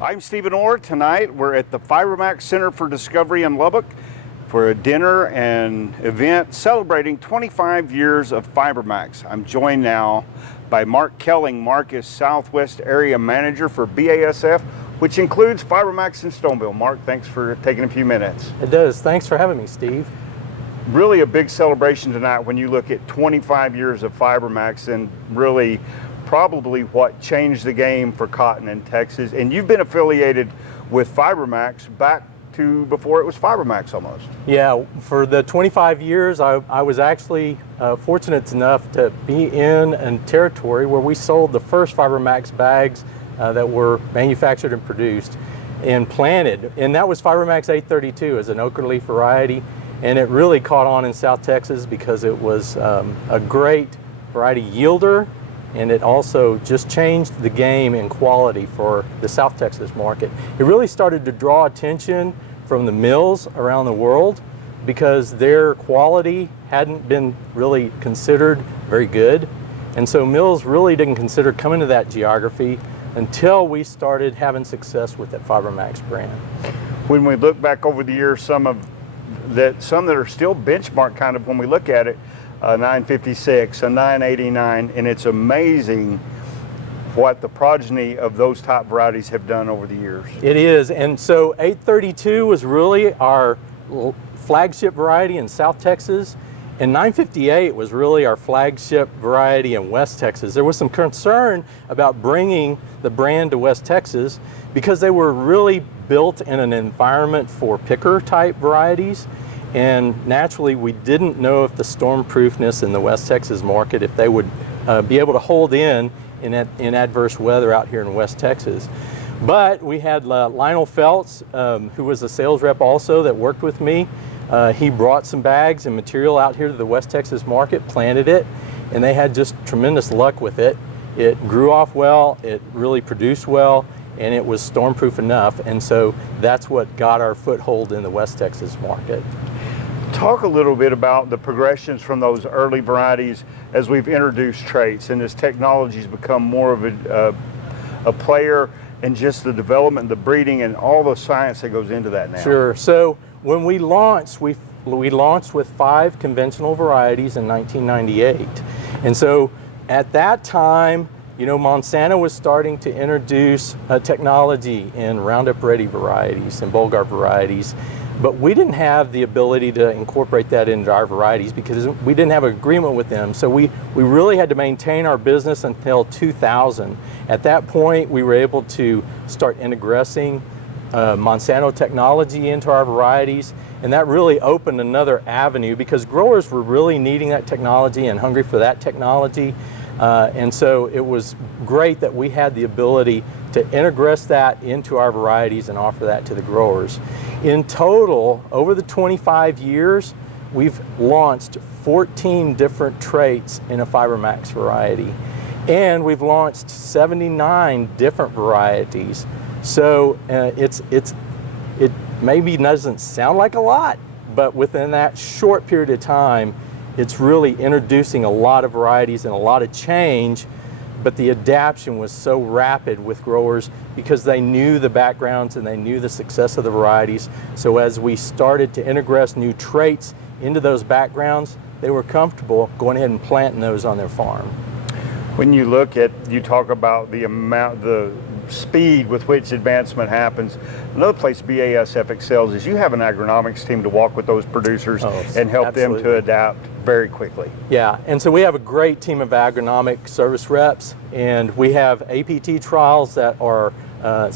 I'm Stephen Orr. Tonight we're at the FiberMax Center for Discovery in Lubbock for a dinner and event celebrating 25 years of FiberMax. I'm joined now by Mark Kelling. Mark is Southwest Area Manager for BASF, which includes FiberMax in Stoneville. Mark, thanks for taking a few minutes. It does. Thanks for having me, Steve. Really a big celebration tonight when you look at 25 years of FiberMax and really probably what changed the game for cotton in Texas. And you've been affiliated with FiberMax back to before it was FiberMax almost. Yeah, for the 25 years, I was actually fortunate enough to be in a territory where we sold the first FiberMax bags that were manufactured and produced and planted. And that was FiberMax 832 as an ochre leaf variety. And it really caught on in South Texas because it was a great variety yielder, and it also just changed the game in quality for the South Texas market. It really started to draw attention from the mills around the world because their quality hadn't been really considered very good. And so mills really didn't consider coming to that geography until we started having success with that FiberMax brand. When we look back over the years, some that are still benchmark kind of when we look at it, 956, a 989, and it's amazing what the progeny of those top varieties have done over the years. It is, and so 832 was really our flagship variety in South Texas, and 958 was really our flagship variety in West Texas. There was some concern about bringing the brand to West Texas because they were really built in an environment for picker type varieties. And naturally, we didn't know if the storm-proofness in the West Texas market, if they would be able to hold in adverse weather out here in West Texas. But we had Lionel Feltz, who was a sales rep also that worked with me. He brought some bags and material out here to the West Texas market, planted it, and they had just tremendous luck with it. It grew off well, it really produced well, and it was storm-proof enough. And so that's what got our foothold in the West Texas market. Talk a little bit about the progressions from those early varieties as we've introduced traits and as technology's become more of a player in just the development, the breeding, and all the science that goes into that now. Sure. So when we launched, we launched with 5 conventional varieties in 1998. And so at that time, you know, Monsanto was starting to introduce technology in Roundup Ready varieties and Bollgard varieties. But we didn't have the ability to incorporate that into our varieties because we didn't have an agreement with them. So we really had to maintain our business until 2000. At that point, we were able to start integrating Monsanto technology into our varieties. And that really opened another avenue because growers were really needing that technology and hungry for that technology. And so it was great that we had the ability to integrate that into our varieties and offer that to the growers. In total, over the 25 years, we've launched 14 different traits in a FiberMax variety. And we've launched 79 different varieties. So it maybe doesn't sound like a lot, but within that short period of time, it's really introducing a lot of varieties and a lot of change, but the adaptation was so rapid with growers because they knew the backgrounds and they knew the success of the varieties. So as we started to integrate new traits into those backgrounds, they were comfortable going ahead and planting those on their farm. When you look at, you talk about the speed with which advancement happens. Another place BASF excels is you have an agronomics team to walk with those producers and help them to adapt very quickly. Yeah, and so we have a great team of agronomic service reps, and we have APT trials that are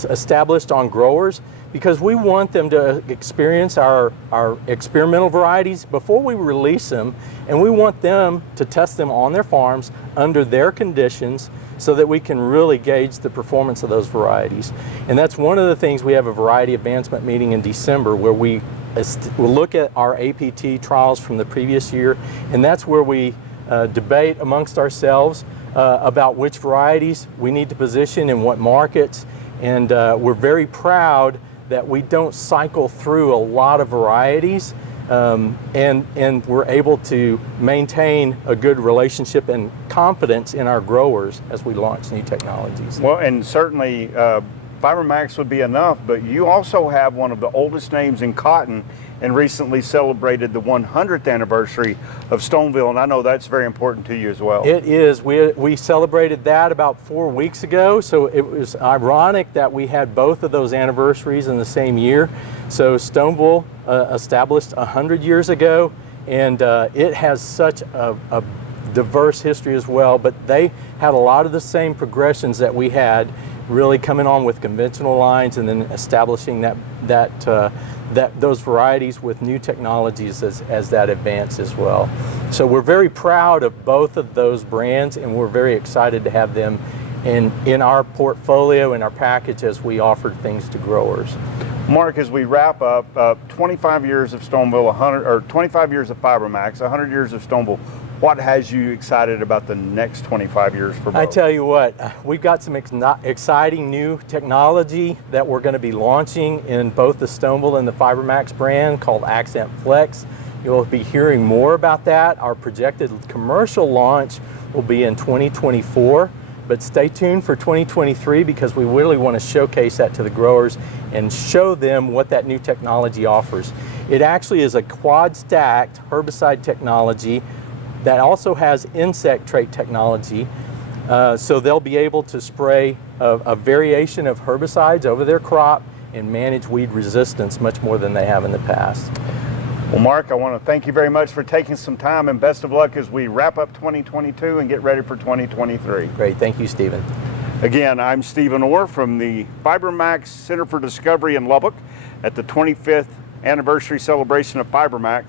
established on growers because we want them to experience our experimental varieties before we release them, and we want them to test them on their farms under their conditions so that we can really gauge the performance of those varieties. And that's one of the things. We have a variety advancement meeting in December where we'll look at our APT trials from the previous year, and that's where we debate amongst ourselves about which varieties we need to position in what markets. And we're very proud that we don't cycle through a lot of varieties. And we're able to maintain a good relationship and confidence in our growers as we launch new technologies. Well, and certainly FiberMax would be enough, but you also have one of the oldest names in cotton and recently celebrated the 100th anniversary of Stoneville, and I know that's very important to you as well. It is. We celebrated that about 4 weeks ago, so it was ironic that we had both of those anniversaries in the same year. So Stoneville established 100 years ago, and it has such a diverse history as well, but they had a lot of the same progressions that we had, really coming on with conventional lines and then establishing those varieties with new technologies as that advanced as well. So we're very proud of both of those brands, and we're very excited to have them in our portfolio, in our package, as we offer things to growers. Mark, as we wrap up, 25 years of Stoneville, 25 years of FiberMax, 100 years of Stoneville, what has you excited about the next 25 years for both? I tell you what, we've got some exciting new technology that we're going to be launching in both the Stoneville and the FiberMax brand called Accent Flex. You'll be hearing more about that. Our projected commercial launch will be in 2024, but stay tuned for 2023 because we really want to showcase that to the growers and show them what that new technology offers. It actually is a quad-stacked herbicide technology that also has insect trait technology, so they'll be able to spray a variation of herbicides over their crop and manage weed resistance much more than they have in the past. Well, Mark, I want to thank you very much for taking some time, and best of luck as we wrap up 2022 and get ready for 2023. Great, thank you, Stephen. Again, I'm Stephen Orr from the FiberMax Center for Discovery in Lubbock at the 25th anniversary celebration of FiberMax.